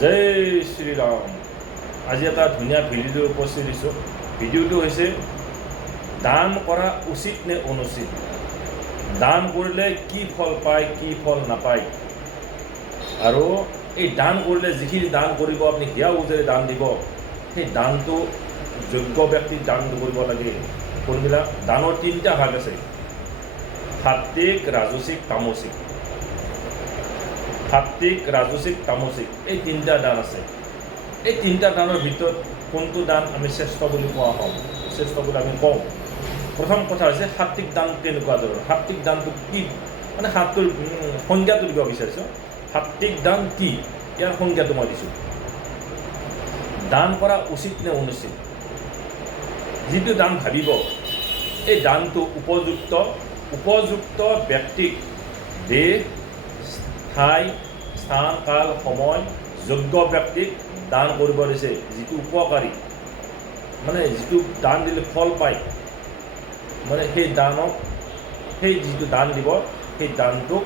জয় শ্ৰীৰাম। আজি এটা ধুনীয়া ভিডিঅ' উপস্থিত দিছোঁ। ভিডিঅ'টো হৈছে দান কৰা উচিত নে অনুচিত, দান কৰিলে কি ফল পায় কি ফল নাপায়, আৰু এই দান কৰিলে যিখিনি দান কৰিব আপুনি হিয়া উজেৰে দান দিব, সেই দানটো যোগ্য ব্যক্তিক দান কৰিব লাগে। কোনবিলাক দানৰ তিনিটা ভাগ আছে: সাত্বিক, ৰাজসিক, তামসিক। সাত্বিক, ৰাজসিক, তামসিক এই তিনিটা দান আছে। এই তিনিটা দানৰ ভিতৰত কোনটো দান আমি শ্ৰেষ্ঠ বুলি কোৱা হওঁ, শ্ৰেষ্ঠ বুলি আমি কওঁ? প্ৰথম কথা হৈছে সাত্বিক দান কেনেকুৱা ধৰণৰ। সাত্বিক দানটো কি, মানে সাতটোৰ সংজ্ঞাটো দিব বিচাৰিছোঁ। সাত্বিক দান কি, ইয়াৰ সংজ্ঞাটো মই দিছোঁ। দান কৰা উচিত নে অনুচিত, যিটো দান ভাবিব এই দানটো উপযুক্ত ব্যক্তিক দেশ, ঠাই, স্থান, কাল, সময়, যোগ্য ব্যক্তিক দান কৰিব দিছে। যিটো উপকাৰী, মানে যিটো দান দিলে ফল পায়, মানে সেই দানক, সেই যিটো দান দিব সেই দানটোক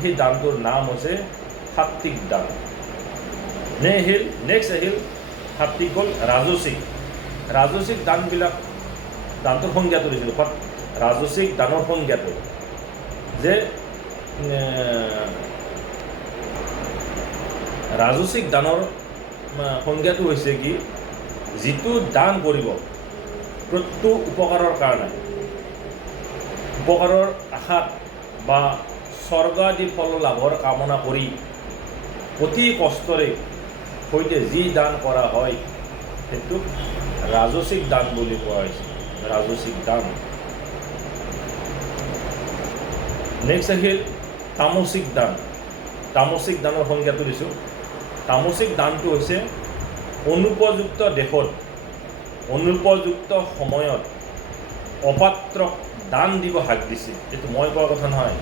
সেই দানটোৰ নাম হৈছে সাত্বিক দান। নেক্সট আহিল সাত্বিক হ'ল ৰাজসিক। ৰাজসিক দানবিলাক, দানটোৰ সংজ্ঞাটো দিছিলোঁ। ৰাজসিক দানৰ সংজ্ঞাটো যে ৰাজসিক দানৰ সংজ্ঞাটো হৈছে কি, যিটো দান কৰিব প্ৰত্যেক উপকাৰৰ কাৰণে, উপকাৰৰ আশাত বা স্বৰ্গাদি ফল লাভৰ কামনা কৰি অতি কষ্টৰে সৈতে যি দান কৰা হয় সেইটোক ৰাজসিক দান বুলি কোৱা হৈছে। ৰাজসিক দান। নেক্সট আহিল তামসিক দান। তামসিক দানৰ সংজ্ঞাটো দিছোঁ। তামসিক দানটো হৈছে অনুপযুক্ত দেশত, অনুপযুক্ত সময়ত অপাত্ৰক দান দিব হাক দিছিল। এইটো মই কোৱা কথা নহয়,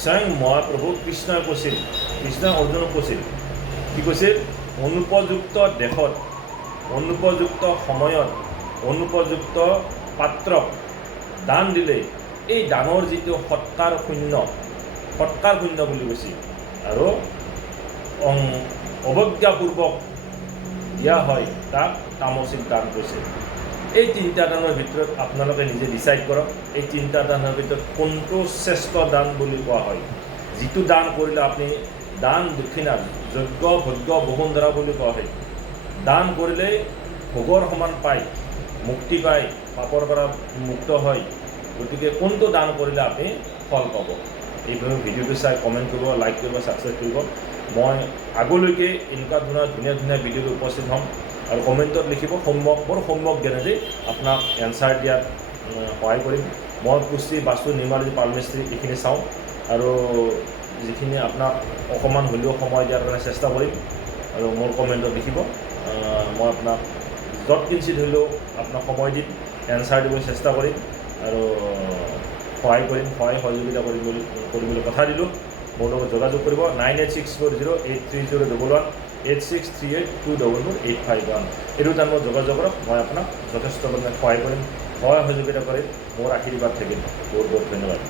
স্বয়ং মহাপ্ৰভু কৃষ্ণই কৈছিল, কৃষ্ণই অৰ্জুনক কৈছিল। কি কৈছিল? অনুপযুক্ত দেশত, অনুপযুক্ত সময়ত, অনুপযুক্ত পাত্ৰক দান দিলে এই দানৰ যিটো সৎকাৰ শূন্য বুলি কৈছিল, আৰু অৱজ্ঞাপূৰ্বক দিয়া হয় তাক তামসিক দান কৈছে। এই তিনিটা দানৰ ভিতৰত আপোনালোকে নিজে ডিচাইড কৰক, এই তিনিটা দানৰ ভিতৰত কোনটো শ্ৰেষ্ঠ দান বুলি কোৱা হয়। যিটো দান কৰিলে আপুনি দান দক্ষিণা যজ্ঞ ভোগ্য বসুন্ধৰা বুলি কোৱা হয়। দান কৰিলে ভোগৰ সমান পায়, মুক্তি পায়, পাপৰ পৰা মুক্ত হয়। গতিকে কোনটো দান কৰিলে আপুনি ফল পাব। এইভাবে ভিডিঅ'টো চাই কমেণ্ট কৰিব, লাইক কৰিব, ছাবস্ক্ৰাইব কৰিব। মই আগলৈকে এনেকুৱা ধুনীয়া ভিডিঅ'টো উপস্থিত হ'ম, আৰু কমেণ্টত লিখিব, বৰ সম্যক জ্ঞানেৰে আপোনাক এনচাৰ দিয়াত সহায় কৰিম। মই পুষ্টি, বাস্তু, নিৰ্মালী, পালমিস্ত্ৰী এইখিনি চাওঁ, আৰু যিখিনি আপোনাক অকণমান হ'লেও সময় দিয়াৰ কাৰণে চেষ্টা কৰিম। আৰু মোৰ কমেণ্টত লিখিব, মই আপোনাক য'ত কিঞ্চিত হ'লেও আপোনাক সময় দিম, এনচাৰ দিবলৈ চেষ্টা কৰিম, আৰু সহায় কৰিম, সহযোগিতা কৰিবলৈ কথা দিলোঁ। মোৰ লগত যোগাযোগ কৰিব 9864083011, 8638244851। এইটো টাইমত যোগাযোগ কৰক। মই আপোনাক যথেষ্ট পৰিমাণে সহায় কৰিম, সহায় সহযোগিতা কৰিম। মোৰ আশীৰ্বাদ থাকিল। বহুত ধন্যবাদ।